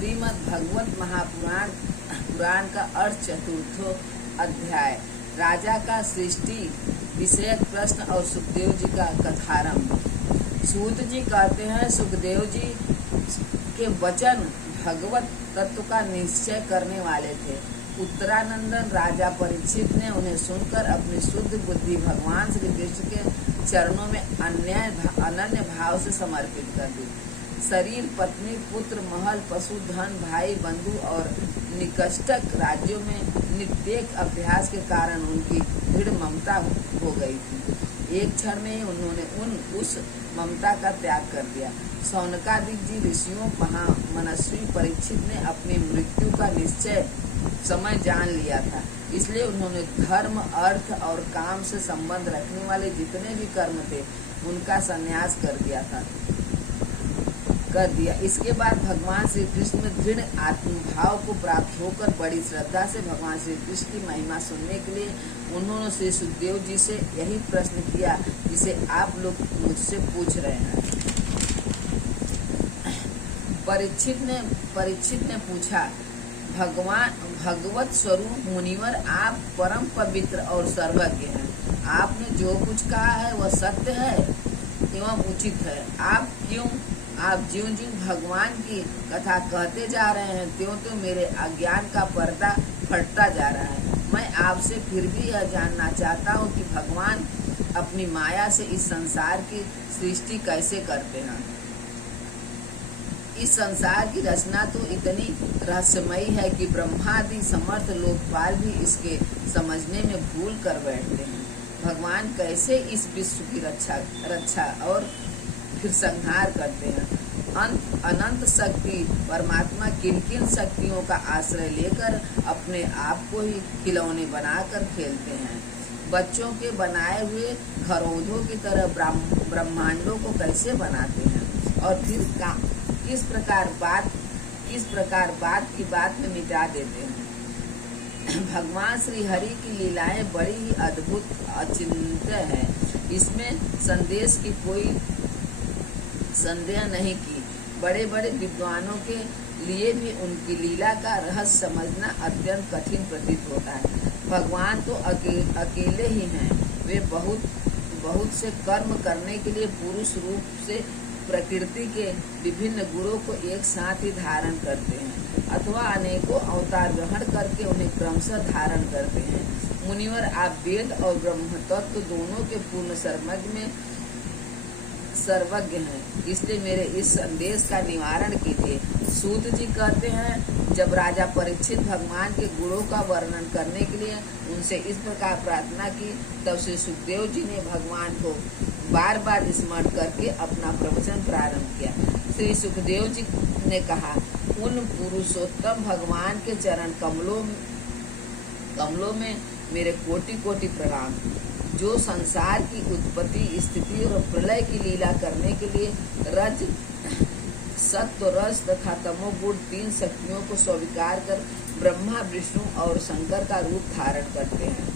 श्रीमद् भागवत महापुराण पुराण का अर्थ चतुर्थो अध्याय। राजा का सृष्टि विषयक प्रश्न और सुखदेव जी का कथारंभ। सूत जी कहते हैं, सुखदेव जी के वचन भगवत तत्व का निश्चय करने वाले थे। उत्तरानंदन राजा परीक्षित ने उन्हें सुनकर अपनी शुद्ध बुद्धि भगवान श्री कृष्ण के चरणों में अनन्य भाव से समर्पित कर दी। शरीर, पत्नी, पुत्र, महल, पशु, धन, भाई, बंधु और निकटस्थ राज्यों में नित्येक अभ्यास के कारण उनकी दृढ़ ममता हो गई थी। एक क्षण में ही उन्होंने उस ममता का त्याग कर दिया। शौनकादिक जी ऋषियों महामनस्वी परीक्षित ने अपनी मृत्यु का निश्चय समय जान लिया था, इसलिए उन्होंने धर्म, अर्थ और काम से संबंध रखने वाले जितने भी कर्म थे उनका संन्यास कर दिया। इसके बाद भगवान श्री कृष्ण में दृढ़ आत्मभाव को प्राप्त होकर बड़ी श्रद्धा से भगवान श्री कृष्ण की महिमा सुनने के लिए उन्होंने श्री सुखदेव जी से यही प्रश्न किया जिसे आप लोग मुझसे पूछ रहे हैं। परीक्षित ने पूछा, भगवत स्वरूप मुनिवर, आप परम पवित्र और सर्वज्ञ हैं। आपने जो कुछ कहा है वह सत्य है एवं उचित है। आप ज्यों भगवान की कथा कहते जा रहे हैं त्यों मेरे अज्ञान का पर्दा फटता जा रहा है। मैं आपसे फिर भी यह जानना चाहता हूँ कि भगवान अपनी माया से इस संसार की सृष्टि कैसे करते हैं। इस संसार की रचना तो इतनी रहस्यमयी है कि ब्रह्मादि समर्थ लोकपाल भी इसके समझने में भूल कर बैठते हैं। भगवान कैसे इस विश्व की रक्षा और फिर संहार करते हैं। अनंत शक्ति परमात्मा किन किन शक्तियों का आश्रय लेकर अपने आप को ही खिलौने बनाकर खेलते हैं। बच्चों के बनाए हुए घरौंदों की तरह ब्रह्मांडों को कैसे बनाते हैं और फिर किस प्रकार बात की बात में मिटा देते हैं। भगवान श्री हरि की लीलाएं बड़ी ही अद्भुत अचिंत्य है, इसमें संदेश की कोई संदेह नहीं की। बड़े बड़े विद्वानों के लिए भी उनकी लीला का रहस्य समझना अत्यंत कठिन प्रतीत होता है। भगवान तो अकेले ही हैं। वे बहुत से कर्म करने के लिए पुरुष रूप से प्रकृति के विभिन्न गुणों को एक साथ ही धारण करते हैं अथवा अनेकों अवतार ग्रहण करके उन्हें क्रमशः धारण करते हैं। मुनिवर, आप वेद और ब्रह्म तत्व दोनों के पूर्ण सर्वज्ञ हैं, इसलिए मेरे इस संदेश का निवारण कीजिए। सूत जी कहते हैं, जब राजा परीक्षित भगवान के गुणों का वर्णन करने के लिए उनसे इस प्रकार प्रार्थना की, तब श्री सुखदेव जी ने भगवान को बार बार स्मरण करके अपना प्रवचन प्रारंभ किया। श्री सुखदेव जी ने कहा, उन पुरुषोत्तम भगवान के चरण कमलों में मेरे कोटि कोटि प्रणाम, जो संसार की उत्पत्ति, स्थिति और प्रलय की लीला करने के लिए रज, सत्व, रज तथा तमोगुण तीन शक्तियों को स्वीकार कर ब्रह्मा, विष्णु और शंकर का रूप धारण करते हैं,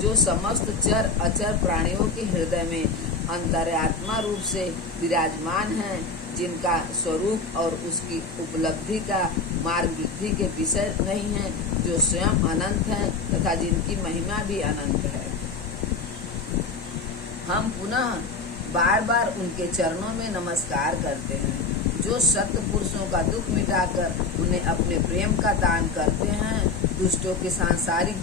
जो समस्त चर अचर प्राणियों के हृदय में अंतरात्मा रूप से विराजमान हैं, जिनका स्वरूप और उसकी उपलब्धि का मार्ग बुद्धि के विषय नहीं है, जो स्वयं अनंत है तथा जिनकी महिमा भी अनंत है। हम पुनः बार बार उनके चरणों में नमस्कार करते हैं, जो सत्य पुरुषों का दुख मिटाकर उन्हें अपने प्रेम का दान करते हैं, दुष्टों की सांसारिक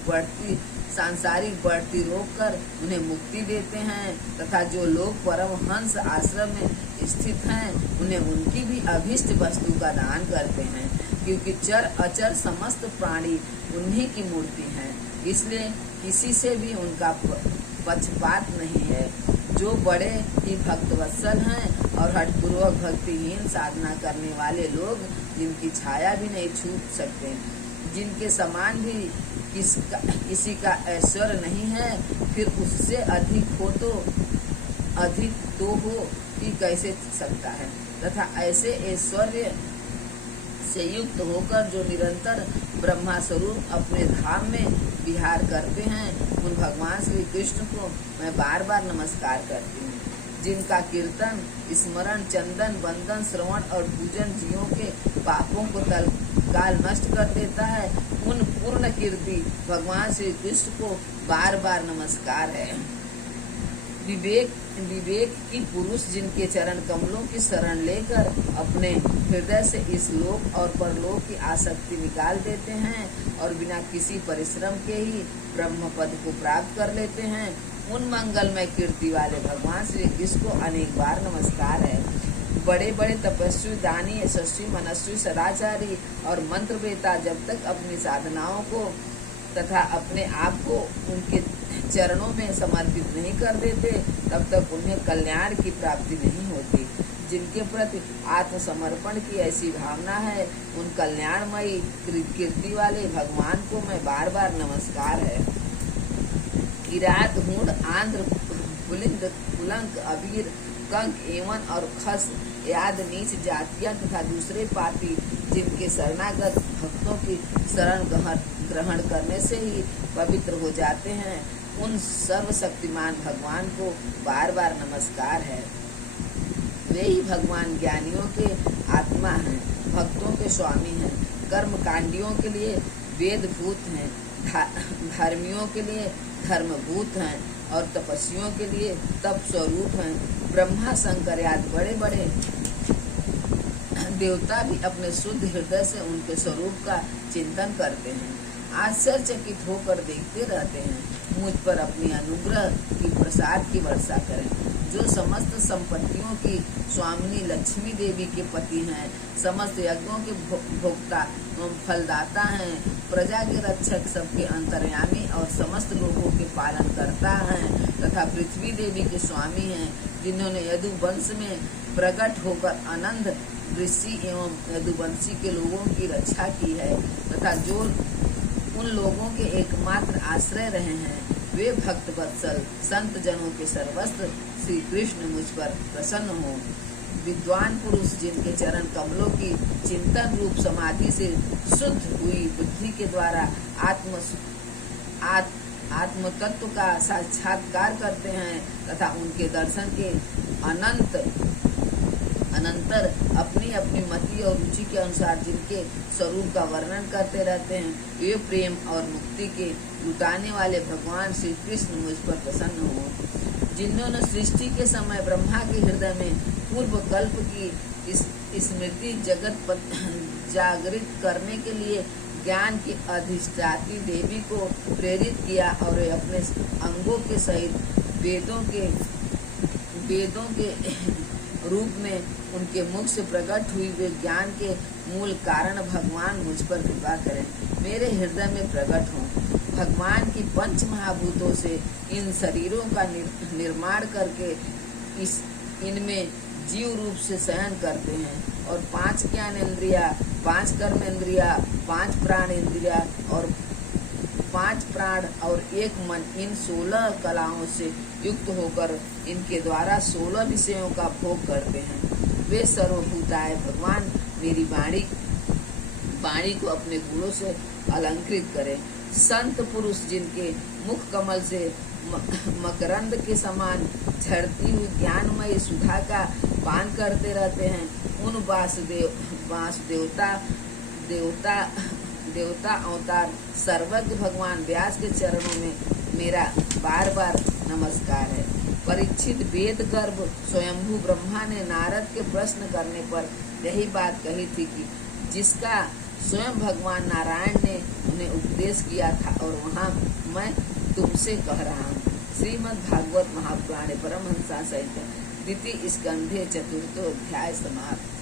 बढ़ती रोककर उन्हें मुक्ति देते हैं तथा जो लोग परमहंस आश्रम में स्थित हैं उन्हें उनकी भी अभीष्ट वस्तु का दान करते हैं, क्योंकि चर अचर समस्त प्राणी उन्हीं की मूर्ति हैं, इसलिए किसी से भी उनका पक्षपात नहीं है। जो बड़े ही भक्तवत्सल हैं और हठपूर्वक भक्तिहीन साधना करने वाले लोग जिनकी छाया भी नहीं छू सकते, जिनके समान भी किसी का ऐश्वर्य नहीं है, फिर उससे अधिक तो हो ही कैसे सकता है, तथा ऐसे ऐश्वर्य से युक्त होकर जो निरंतर ब्रह्मा स्वरूप अपने धाम में विहार करते हैं, उन भगवान श्री कृष्ण को मैं बार बार नमस्कार करती हूँ। जिनका कीर्तन, स्मरण, चंदन, वंदन, श्रवण और पूजन जीवों के पापों को तत्काल नष्ट कर देता है, उन पूर्ण कीर्ति भगवान श्री कृष्ण को बार बार नमस्कार है। विवेक की पुरुष जिनके चरण कमलों की शरण लेकर अपने हृदय से इस लोक और परलोक की आसक्ति निकाल देते हैं और बिना किसी परिश्रम के ही ब्रह्म पद को प्राप्त कर लेते हैं, उन मंगलमय कीर्ति वाले भगवान श्री कृष्ण को अनेक बार नमस्कार है। बड़े बड़े तपस्वी, दानी, यशस्वी, मनस्वी, सदाचारी और मंत्रवेता जब तक अपनी साधनाओं को तथा अपने आप को उनके चरणों में समर्पित नहीं कर देते, तब तक उन्हें कल्याण की प्राप्ति नहीं होती। जिनके प्रति आत्मसमर्पण की ऐसी भावना है, उन कल्याणमयी कीर्ति वाले भगवान को मैं बार बार नमस्कार है। किरात, हूण, आंध्र, पुलिंद, कुलंक, अबीर, कंक, एवं और खस आदि नीच जातियां तथा दूसरे पापी जिनके शरणागत भक्तों की शरण ग्रहण करने से ही पवित्र हो जाते हैं, उन सर्वशक्तिमान भगवान को बार बार नमस्कार है। वे ही भगवान ज्ञानियों के आत्मा हैं, भक्तों के स्वामी हैं, कर्मकांडियों के लिए वेदभूत हैं, धर्मियों के लिए धर्मभूत हैं और तपस्वियों के लिए तप स्वरूप हैं। ब्रह्मा, शंकर आदि बड़े बड़े देवता भी अपने शुद्ध हृदय से उनके स्वरूप का चिंतन करते हैं, आश्चर्यचकित होकर देखते रहते हैं, मुझ पर अपनी अनुग्रह की प्रसाद की वर्षा करें। जो समस्त संपत्तियों की स्वामिनी लक्ष्मी देवी के पति हैं, समस्त यज्ञों के भोक्ता फलदाता हैं, प्रजा के रक्षक, सबके अंतर्यामी और समस्त लोगों के पालन करता हैं, तथा पृथ्वी देवी के स्वामी हैं, जिन्होंने यदुवंश में प्रकट होकर अनंत ऋषि एवं यदुवंशी के लोगों की रक्षा की है, तथा जो उन लोगों के एकमात्र आश्रय रहे हैं, वे भक्त वत्सल संत जनों के सर्वस्व श्री कृष्ण मुझ पर प्रसन्न हो। विद्वान पुरुष जिनके चरण कमलों की चिंतन रूप समाधि से शुद्ध हुई बुद्धि के द्वारा आत्म तत्व का साक्षात्कार करते हैं तथा उनके दर्शन के अनंतर अपनी अपनी मति और रुचि के अनुसार जिनके स्वरूप का वर्णन करते रहते हैं, वे प्रेम और मुक्ति के लुटाने वाले भगवान श्री कृष्ण मुझ पर प्रसन्न हो। जिन्होंने सृष्टि के समय ब्रह्मा के हृदय में पूर्व कल्प की स्मृति जगत जागृत करने के लिए ज्ञान की अधिष्ठात्री देवी को प्रेरित किया और वे अपने अंगों के सहित वेदों के रूप में उनके मुख से प्रकट हुई वे ज्ञान के मूल कारण भगवान मुझ पर कृपा करें, मेरे हृदय में प्रकट हों। भगवान की पंच महाभूतों से इन शरीरों का निर्माण करके इनमें जीव रूप से शयन करते हैं और 5 ज्ञानेंद्रिया, 5 कर्मेंद्रिया, 5 प्राण इंद्रिया और 5 प्राण और 1 मन, इन 16 कलाओं से युक्त होकर इनके द्वारा 16 विषयों का भोग करते हैं। वे सर्वभूताय भगवान मेरी वाणी को अपने गुणों से अलंकृत करें। संत पुरुष जिनके मुख कमल से मकरंद के समान झड़ती हुई ज्ञानमयी सुधा का पान करते रहते हैं, उन देवता अवतार सर्वज्ञ भगवान व्यास के चरणों में मेरा बार बार नमस्कार है। परीक्षित वेद गर्भ स्वयंभू ब्रह्मा ने नारद के प्रश्न करने पर यही बात कही थी कि जिसका स्वयं भगवान नारायण ने उन्हें उपदेश किया था और वहाँ मैं तुमसे कह रहा हूँ। श्रीमद् भागवत महापुराणे परमहंसा सहित द्वितीय स्कंधे 4 अध्याय समाप्त।